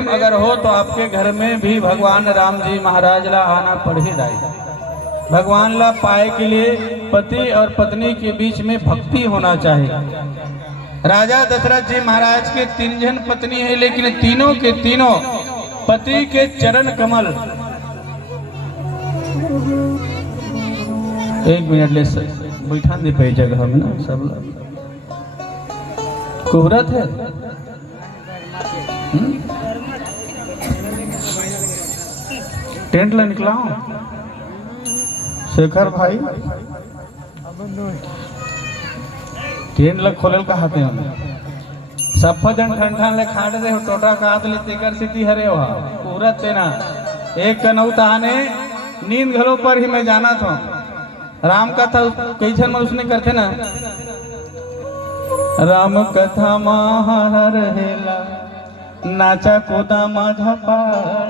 प्रेम अगर हो तो आपके घर में भी भगवान राम जी महाराज ला आना पड़ ही जाएगा। भगवान ला पाए के लिए पति और पत्नी के बीच में भक्ति होना चाहिए। राजा दशरथ जी महाराज के 3 जन पत्नी है, लेकिन तीनों के तीनों पति के चरण कमल। 1 मिनट ले बैठा दे पे जगह में ना सब कुहरत है। टेंट ला निकला हूं शेखर भाई, टेंट ला खोलल का हाथे हम सफा जन ठंडा ले खाड़ दे टोटा का हाथ ले तेकर सिटी हरे हो पूरा तेना एक कनऊ ताने नींद घरों पर ही मैं जाना था। राम कथा कई जन में उसने करते ना, राम कथा महारा रहेला नाचा कूदा माझा पार,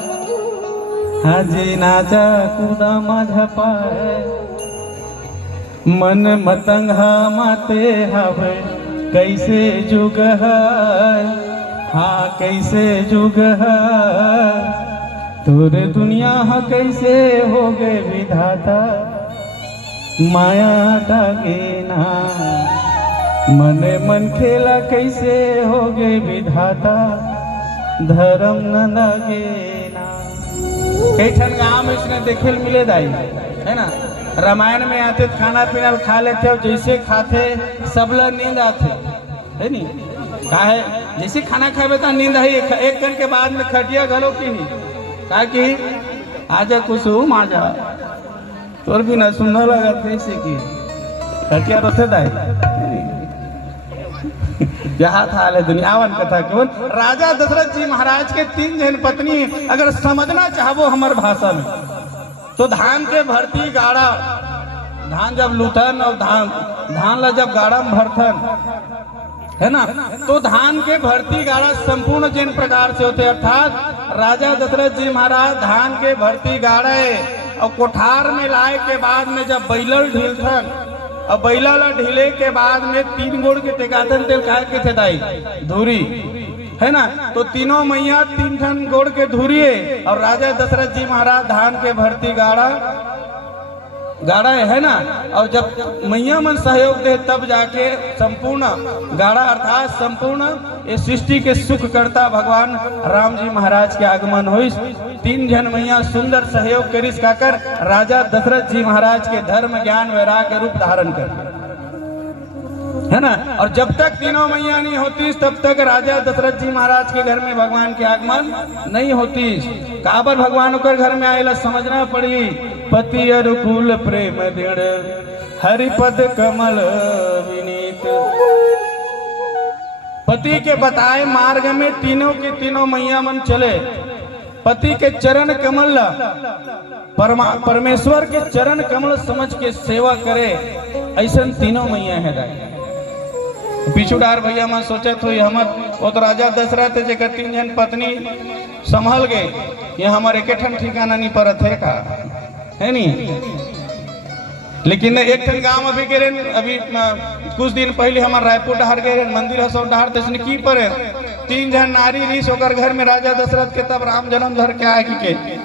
हाजी नाचा कूदा माझा पार, मन मतंगा माते हवे कैसे जुग है, हाँ कैसे जुग है, तोरे दुनिया हा कैसे हो गए विधाता, माया डागे ना मने मन खेला कैसे हो गए विधाता, धर्म न लगे ना। कई ठन गाँव में इसने देखे मिले दाई है ना, रामायण में आते खाना पीना खा लेते हो जैसे खाते सब लोग नींद आते है नी, काहे जैसे खाना खाए तो नींद आई एक घंटे के बाद में खटिया घलो की ही ताकि आजा कुसुम आजा तोर भी ना सुंदर लगा कैसे की खटिया रोते दाई जहाँ था ले दुनिया आवन कथा केवल राजा दशरथ जी महाराज के 3 जन पत्नी। अगर समझना चाहो हमार भाषा में तो धान के भरती गाड़ा, धान जब लूथन और धान ला जब गाड़ा में भरथन है ना, तो धान के भरती गाड़ा संपूर्ण जिन प्रकार से होते, अर्थात राजा दशरथ जी महाराज धान के भरती गाड़े और कोठार में लाए के बाद में जब बैलल ढीलथन और बैला ला ढीले के बाद में 3 गोड़ के टेकाथन तेल काहे के थे दाई धूरी है ना, तो तीनों मैया 3 ठन गोड़ के धुरिए और राजा दशरथ जी महाराज धान के भरती गाड़ा है ना, और जब मैया मन सहयोग दे तब जाके संपूर्ण गाड़ा अर्थात संपूर्ण ये सृष्टि के सुख करता भगवान राम जी महाराज के आगमन हुई। 3 जन मैया सुंदर सहयोग करिस काकर राजा दशरथ जी महाराज के धर्म ज्ञान वैराग्य रूप धारण कर है ना, और जब तक तीनों मैया नहीं होती तब तक राजा दशरथ जी महाराज के घर में भगवान के आगमन नहीं होती। काबर भगवान के घर में आएला समझना पड़ी, पति अनुकूल प्रेम दृढ़ हरिपद कमल विनीत। पति के बताए मार्ग में तीनों के तीनों मैया मन चले, पति के चरण कमल परमेश्वर के चरण कमल समझ के सेवा करे, ऐसा तीनों मैया है। पिछुडार भैया मैं सोचा तो हमर वो तो राजा दशरथ जेकर 3 जन पत्नी संभल गए, ये हमारे एक ठन ठिकाना नहीं परत है का है नी, लेकिन एक ठन गांव अभी गए अभी कुछ दिन पहले हमारे रायपुर डहर गए मंदिर हसो डहर तसने की पर 3 जन नारी रीस होकर घर में राजा दशरथ के तब राम जन्म धर के आए कि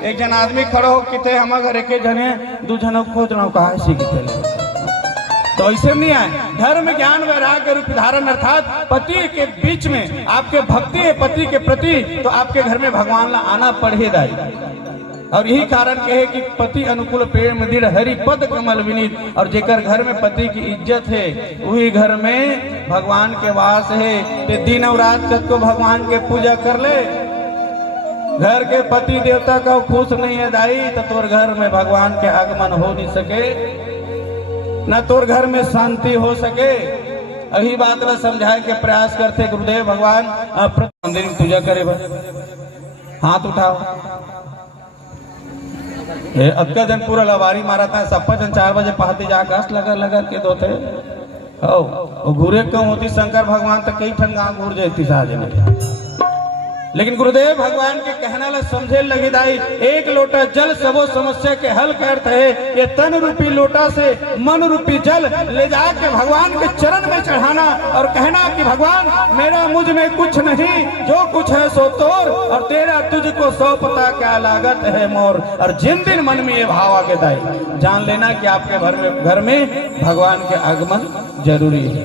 एक जन आदमी खड़ो हो कि हम घर एक जने 2 जन खोजना कहा सीखते, तो ऐसे नहीं आए। धर्म ज्ञान वैराग्य रूप धारण अर्थात पति के बीच में आपके भक्ति है पति के प्रति, तो आपके घर में भगवान ला आना पड़े दाई। और यही कारण कहे कि पति अनुकूल प्रेम दृढ़ हरि पद कमल विनीत, और जेकर घर में पति की इज्जत है वही घर में भगवान के वास है। ते दिन और रात तक को भगवान के पूजा कर ले, घर के पति देवता का खुश नहीं है दाई, तो तोर घर में भगवान के आगमन हो नहीं सके, न तोर घर में शांति हो सके। यही बात ला समझाए के प्रयास करते गुरुदेव भगवान मंदिर में पूजा करे, हाथ उठाओ। अक्का जन पूरा लवारी मारा था, सप्पा जन 4 बजे पहते जा गस लगा के दो थे घूरे कम होती शंकर भगवान तक कई ठन गाँव घूर जाती साजन, लेकिन गुरुदेव भगवान के कहना ला समझे लगी दाई, एक लोटा जल सबो समस्या के हल करते है। ये तन रूपी लोटा से मन रूपी जल ले जाके भगवान के चरण में चढ़ाना और कहना कि भगवान मेरा मुझ में कुछ नहीं, जो कुछ है सो तोर, और तेरा तुझको सौ पता क्या लागत है मोर। और जिन दिन मन में ये भाव आके दाई, जान लेना कि आपके घर में भगवान के आगमन जरूरी है।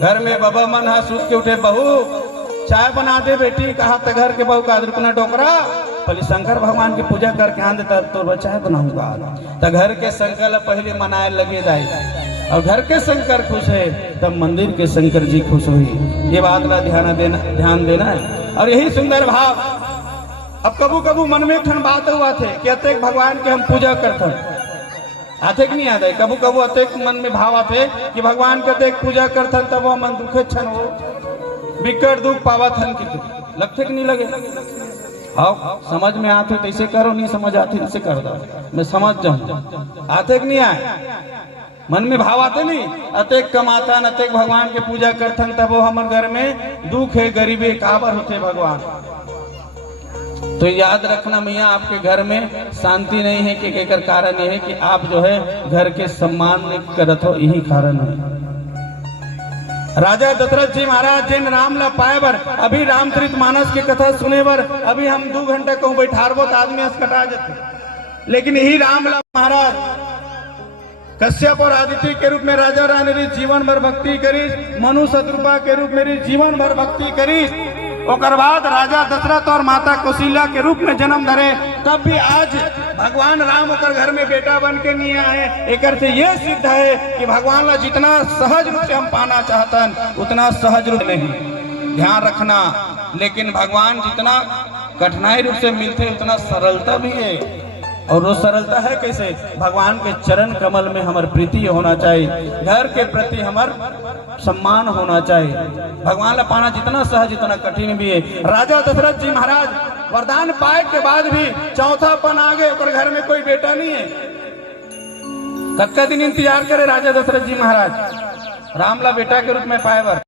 घर में बाबा मन हा सूत के उठे, बहू चाय बना दे बेटी, कहा तो घर के बहू का रुकना टोकरा, पहले शंकर भगवान की पूजा करके आंदे तब तो चाय बनाऊंगा। तो घर के शंकर पहले मनाए लगे दाई, और घर के शंकर खुश है तब मंदिर के शंकर जी खुश हुई। ये बात का ध्यान देना है। और यही सुंदर भाव अब कबू कबू मन में खन बात हुआ थे कि अतेक भगवान के हम पूजा करते आते नहीं आता है। कबू कबू अतेक मन में भाव आते कि भगवान के अतेक पूजा करते तब वो मन दुखे छन हो बिकट दुख पावत हन की लगते कि नहीं लगे। हाँ समझ में आते तो ऐसे करो, नहीं समझ आते ऐसे कर दो, मैं समझ जाऊं। आते कि नहीं आए मन में भाव आते नहीं, अतेक कमाता अतेक भगवान के पूजा करथन तब वो हमारे घर में दुख है गरीबी काबर होते भगवान। तो याद रखना मैया आपके घर में शांति नहीं है कि केकर कारण यह है कि आप जो है घर के सम्मान करत हो, यही कारण है। राजा दशरथ जी महाराज जिन राम ला पाए बर अभी रामचरित मानस की कथा सुने बर अभी हम 2 घंटा कहूँ बैठारबो तो आदमी कटा जाते। लेकिन यही राम ला महाराज कश्यप और आदित्य के रूप में राजा रानी जीवन भर भक्ति करी, मनु शत्रुपा के रूप में जीवन भर भक्ति करी। ओकर बाद राजा दशरथ और माता कौशल्या के रूप में जन्म धरे, तब भी आज भगवान राम ओकर घर में बेटा बन के नहीं आए। एक से ये सिद्ध है कि भगवान ला जितना सहज रूप से हम पाना चाहतन उतना सहज रूप नहीं, ध्यान रखना। लेकिन भगवान जितना कठिनाई रूप से मिलते उतना सरलता भी है। और वो सरलता है कैसे? भगवान के चरण कमल में हमार प्रीति होना चाहिए, घर के प्रति हमार सम्मान होना चाहिए। भगवान ला पाना जितना सहज उतना कठिन भी है। राजा दशरथ जी महाराज वरदान पाए के बाद भी चौथापन आ गए, और घर में कोई बेटा नहीं है। कत्का दिन इंतजार करे राजा दशरथ जी महाराज राम ला बेटा के रूप में पाए बर।